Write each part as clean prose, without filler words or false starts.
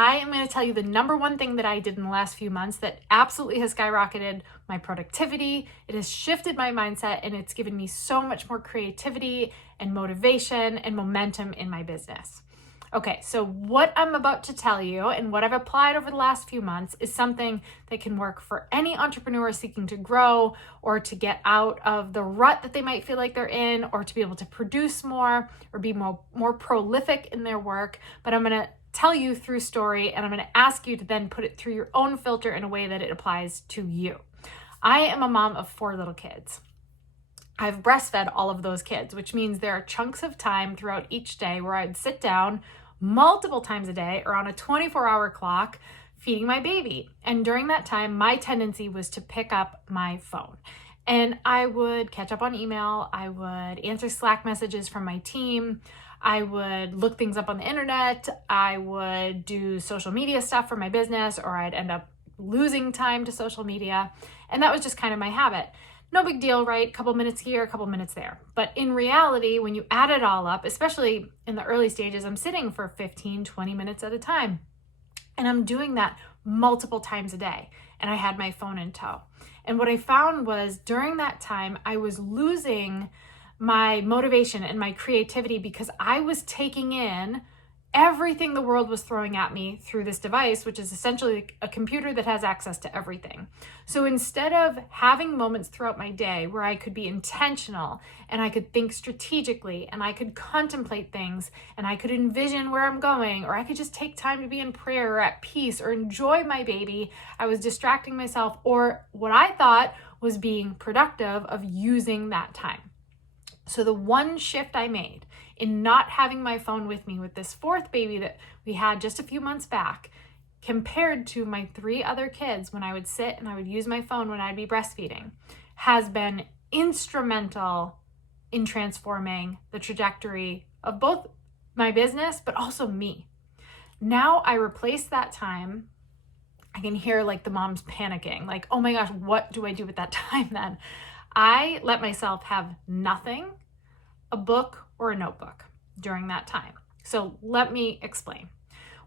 I am going to tell you the number one thing that I did in the last few months that absolutely has skyrocketed my productivity. It has shifted my mindset, and it's given me so much more creativity and motivation and momentum in my business. Okay, so what I'm about to tell you and what I've applied over the last few months is something that can work for any entrepreneur seeking to grow or to get out of the rut that they might feel like they're in, or to be able to produce more or be more prolific in their work. But I'm going to tell you through story, and I'm going to ask you to then put it through your own filter in a way that it applies to you. I am a mom of 4 little kids. I've breastfed all of those kids, which means there are chunks of time throughout each day where I'd sit down multiple times a day or on a 24-hour clock feeding my baby. And during that time, my tendency was to pick up my phone. And I would catch up on email. I would answer Slack messages from my team. I would look things up on the internet. I would do social media stuff for my business, or I'd end up losing time to social media. And that was just kind of my habit. No big deal, right? A couple minutes here, a couple minutes there. But in reality, when you add it all up, especially in the early stages, I'm sitting for 15, 20 minutes at a time. And I'm doing that multiple times a day. And I had my phone in tow. And what I found was during that time, I was losing my motivation and my creativity because I was taking in everything the world was throwing at me through this device, which is essentially a computer that has access to everything. So instead of having moments throughout my day where I could be intentional and I could think strategically and I could contemplate things and I could envision where I'm going, or I could just take time to be in prayer or at peace or enjoy my baby, I was distracting myself, or what I thought was being productive of using that time. So the one shift I made in not having my phone with me with this 4th baby that we had just a few months back, compared to my 3 other kids when I would sit and I would use my phone when I'd be breastfeeding, has been instrumental in transforming the trajectory of both my business, but also me. Now I replace that time. I can hear like the moms panicking, like, oh my gosh, what do I do with that time then? I let myself have nothing, a book or a notebook during that time. So let me explain.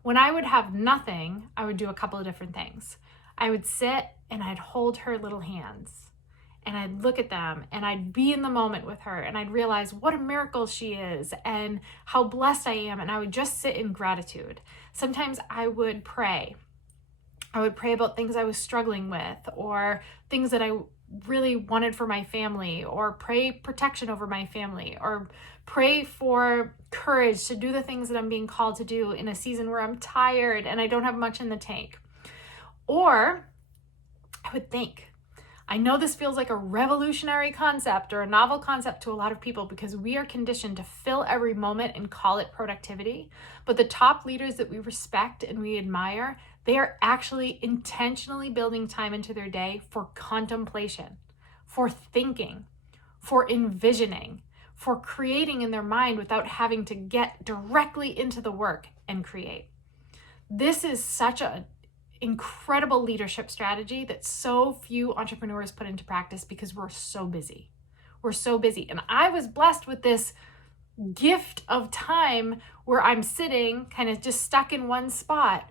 When I would have nothing, I would do a couple of different things. I would sit and I'd hold her little hands and I'd look at them and I'd be in the moment with her and I'd realize what a miracle she is and how blessed I am. And I would just sit in gratitude. Sometimes I would pray. I would pray about things I was struggling with, or things that I really wanted for my family, or pray protection over my family, or pray for courage to do the things that I'm being called to do in a season where I'm tired and I don't have much in the tank. Or I would think. I know this feels like a revolutionary concept or a novel concept to a lot of people because we are conditioned to fill every moment and call it productivity. But the top leaders that we respect and we admire, they are actually intentionally building time into their day for contemplation, for thinking, for envisioning, for creating in their mind without having to get directly into the work and create. This is such an incredible leadership strategy that so few entrepreneurs put into practice because we're so busy. We're so busy. And I was blessed with this gift of time where I'm sitting kind of just stuck in one spot,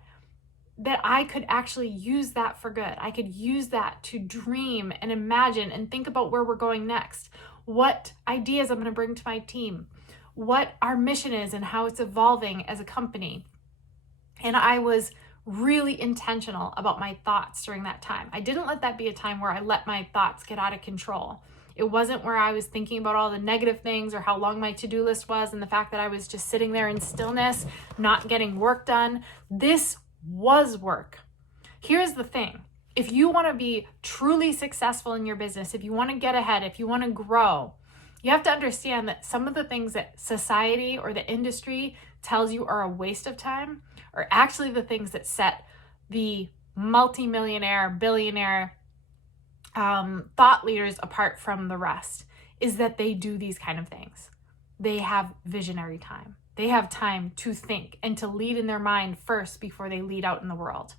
that I could actually use that for good. I could use that to dream and imagine and think about where we're going next, what ideas I'm going to bring to my team, what our mission is and how it's evolving as a company. And I was really intentional about my thoughts during that time. I didn't let that be a time where I let my thoughts get out of control. It wasn't where I was thinking about all the negative things or how long my to-do list was and the fact that I was just sitting there in stillness, not getting work done. This was work. Here's the thing. If you want to be truly successful in your business, if you want to get ahead, if you want to grow, you have to understand that some of the things that society or the industry tells you are a waste of time are actually the things that set the multi-millionaire, billionaire thought leaders apart from the rest, is that they do these kind of things. They have visionary time. They have time to think and to lead in their mind first before they lead out in the world.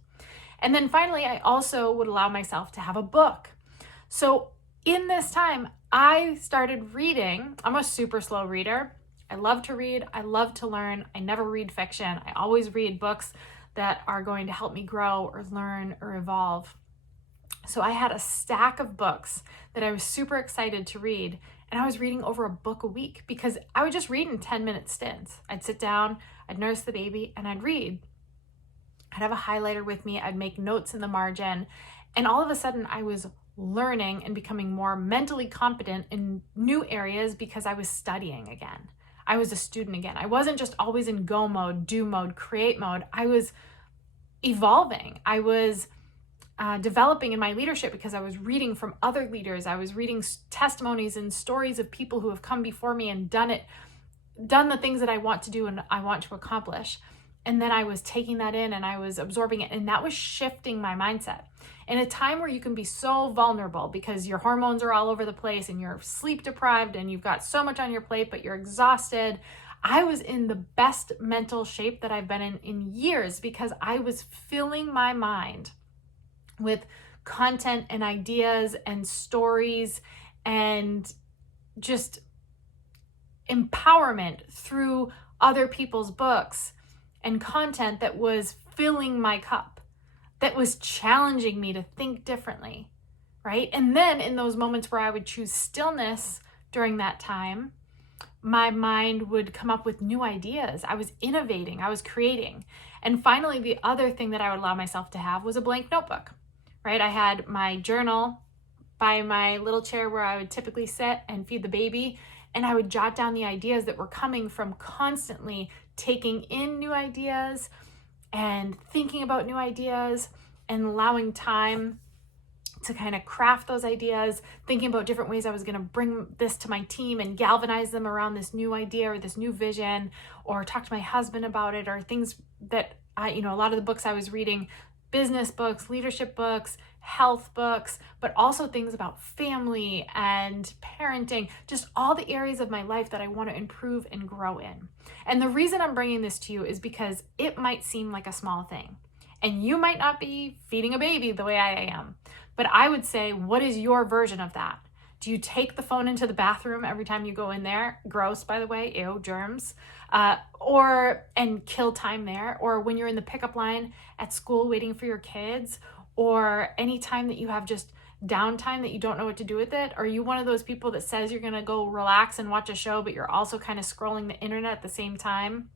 And then finally, I also would allow myself to have a book. So in this time, I started reading. I'm a super slow reader. I love to read. I love to learn. I never read fiction. I always read books that are going to help me grow or learn or evolve. So I had a stack of books that I was super excited to read, and I was reading over a book a week because I would just read in 10-minute stints. I'd sit down, I'd nurse the baby, and I'd read. I'd have a highlighter with me, I'd make notes in the margin, and all of a sudden I was learning and becoming more mentally competent in new areas because I was studying again. I was a student again. I wasn't just always in go mode, do mode, create mode. I was evolving. I was developing in my leadership because I was reading from other leaders. I was reading testimonies and stories of people who have come before me and done the things that I want to do and I want to accomplish. And then I was taking that in and I was absorbing it. And that was shifting my mindset. In a time where you can be so vulnerable because your hormones are all over the place and you're sleep deprived and you've got so much on your plate, but you're exhausted, I was in the best mental shape that I've been in years because I was filling my mind with content and ideas and stories and just empowerment through other people's books and content that was filling my cup, that was challenging me to think differently, right? And then in those moments where I would choose stillness during that time, my mind would come up with new ideas. I was innovating, I was creating. And finally, the other thing that I would allow myself to have was a blank notebook, right? I had my journal by my little chair where I would typically sit and feed the baby, and I would jot down the ideas that were coming from constantly taking in new ideas and thinking about new ideas and allowing time to kind of craft those ideas, thinking about different ways I was going to bring this to my team and galvanize them around this new idea or this new vision, or talk to my husband about it, or things that a lot of the books I was reading, business books, leadership books, health books, but also things about family and parenting, just all the areas of my life that I want to improve and grow in. And the reason I'm bringing this to you is because it might seem like a small thing, and you might not be feeding a baby the way I am, but I would say, what is your version of that? Do you take the phone into the bathroom every time you go in there? Gross, by the way, ew, germs. And kill time there. Or when you're in the pickup line at school waiting for your kids, or any time that you have just downtime that you don't know what to do with it. Are you one of those people that says you're going to go relax and watch a show, but you're also kind of scrolling the internet at the same time?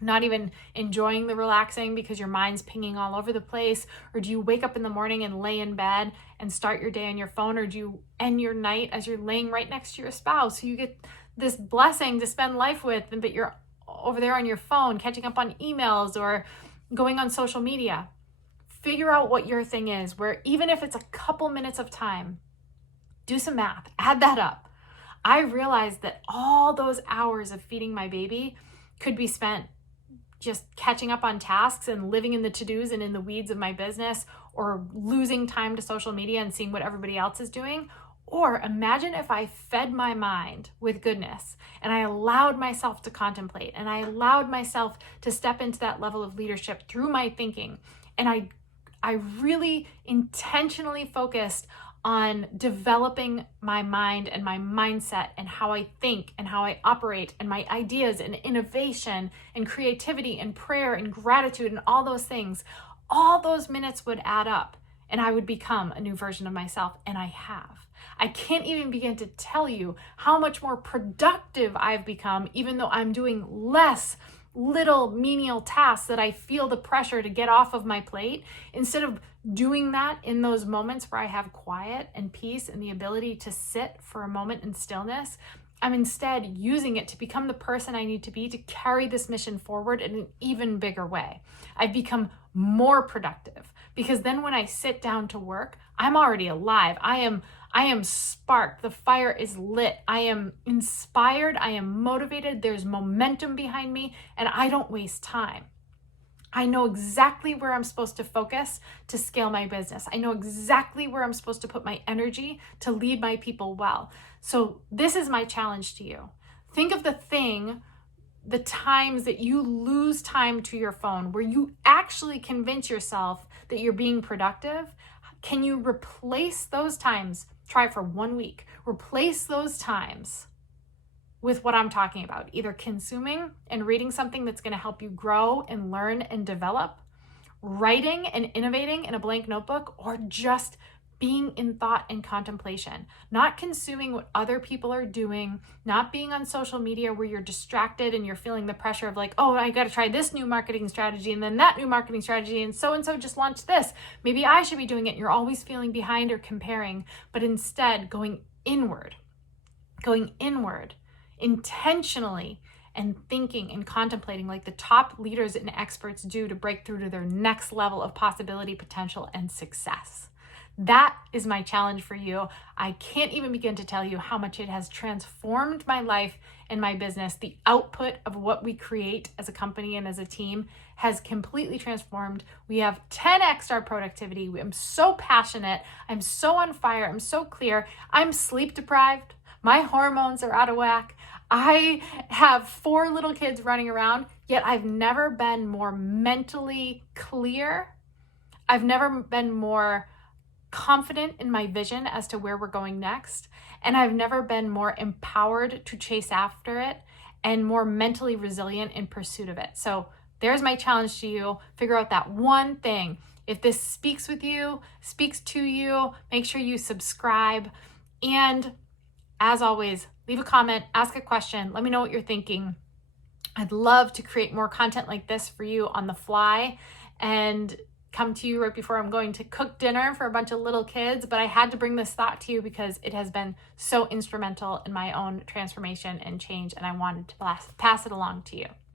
Not even enjoying the relaxing because your mind's pinging all over the place? Or do you wake up in the morning and lay in bed and start your day on your phone? Or do you end your night as you're laying right next to your spouse who you get this blessing to spend life with, but you're over there on your phone catching up on emails or going on social media? Figure out what your thing is, where even if it's a couple minutes of time, do some math, add that up. I realized that all those hours of feeding my baby could be spent just catching up on tasks and living in the to-dos and in the weeds of my business, or losing time to social media and seeing what everybody else is doing. Or imagine if I fed my mind with goodness and I allowed myself to contemplate and I allowed myself to step into that level of leadership through my thinking. And I really intentionally focused on developing my mind and my mindset and how I think and how I operate and my ideas and innovation and creativity and prayer and gratitude and all those things. All those minutes would add up and I would become a new version of myself, and I have. I can't even begin to tell you how much more productive I've become, even though I'm doing less little menial tasks that I feel the pressure to get off of my plate. Instead of doing that in those moments where I have quiet and peace and the ability to sit for a moment in stillness, I'm instead using it to become the person I need to be to carry this mission forward in an even bigger way. I've become more productive because then when I sit down to work, I'm already alive. I am sparked. The fire is lit. I am inspired. I am motivated. There's momentum behind me, and I don't waste time. I know exactly where I'm supposed to focus to scale my business. I know exactly where I'm supposed to put my energy to lead my people well. So this is my challenge to you. Think of the times that you lose time to your phone, where you actually convince yourself that you're being productive. Can you replace those times? Try it for 1 week. Replace those times with what I'm talking about, either consuming and reading something that's going to help you grow and learn and develop, writing and innovating in a blank notebook, or just being in thought and contemplation, not consuming what other people are doing, not being on social media where you're distracted and you're feeling the pressure of like, oh, I got to try this new marketing strategy and then that new marketing strategy, and so just launched this. Maybe I should be doing it. And you're always feeling behind or comparing, but instead going inward intentionally, and thinking and contemplating like the top leaders and experts do to break through to their next level of possibility, potential, and success. That is my challenge for you. I can't even begin to tell you how much it has transformed my life and my business. The output of what we create as a company and as a team has completely transformed. We have 10x our productivity. I'm so passionate. I'm so on fire. I'm so clear. I'm sleep deprived. My hormones are out of whack. I have 4 little kids running around, yet I've never been more mentally clear. I've never been more confident in my vision as to where we're going next. And I've never been more empowered to chase after it and more mentally resilient in pursuit of it. So there's my challenge to you. Figure out that one thing. If this speaks with you, speaks to you, make sure you subscribe. And as always, leave a comment, ask a question, let me know what you're thinking. I'd love to create more content like this for you on the fly and come to you right before I'm going to cook dinner for a bunch of little kids. But I had to bring this thought to you because it has been so instrumental in my own transformation and change, and I wanted to pass it along to you.